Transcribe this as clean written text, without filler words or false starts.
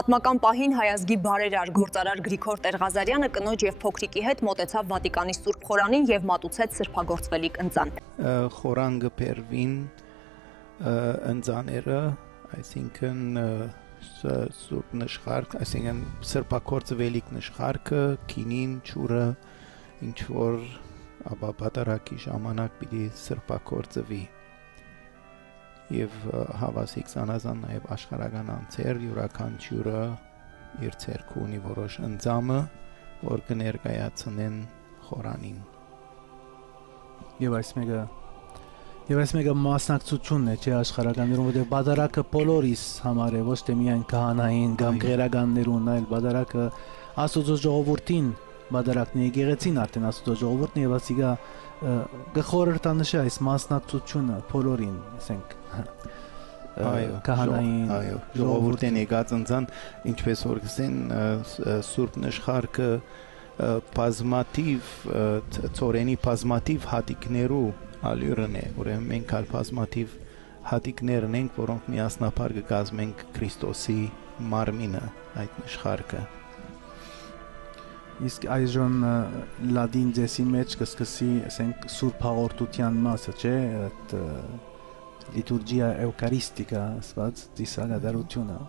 Պատմական պահին հայազգի բարերար գործարար Գրիգոր Տեր-Ղազարյանը կնոջ եւ փոքրիկի հետ մոտեցավ Վատիկանի Սուրբ խորանին եւ մատուցեց սրբագործվելիք ընծան։ Խորանգը Պերվին ընծաները, այսինքն Սուրբ նշխարք, այսինքն սրբագործվելիք նշխարքը, քինին, ճուրը, ինչ որ ապապատարակի ժամանակ պիտի սրբագործվի։ Եվ հավասիկ զանազան նաև աշխարհական անձեր յուրաքանչյուրը իր ցերկու ունի որոշ ընծամը, որ կներկայացնեն խորանին։ Եվ այս մեկը մասնակցությունն է, չէ, աշխարհականներում, որտեղ բադարակը բոլորիս համար է, ոչ թե միայն քահանային կամ գերականներուն, այլ բադարակը Աստծո ժողովրդին, բադարակն եկեղեցին արդեն Աստծո ժողովուրդն եւ ասիգա գխորհրդանշի այս մասնակցությունը բոլորին, ասենք քահանային ժողովուրդին եկած ընծան, ինչպես որ գսեն Սուրբ նշխարքը բազմաթիվ ծորենի բազմաթիվ հատիկներու ալյուրն է, ուրեմն մենք ալ բազմաթիվ հատիկներն ենք, որոնք միասնաբար կկազմենք Քրիստոսի մարմինը, այդ նշխարքը։ Իսկ այժմ լադին ձեսի մեջ կսկսի, ասենք, Սուրբ հաղորդության մասը, չէ, այդ լիտուրգիա էվկարիստիկա, ասված ծիսագադարությունը։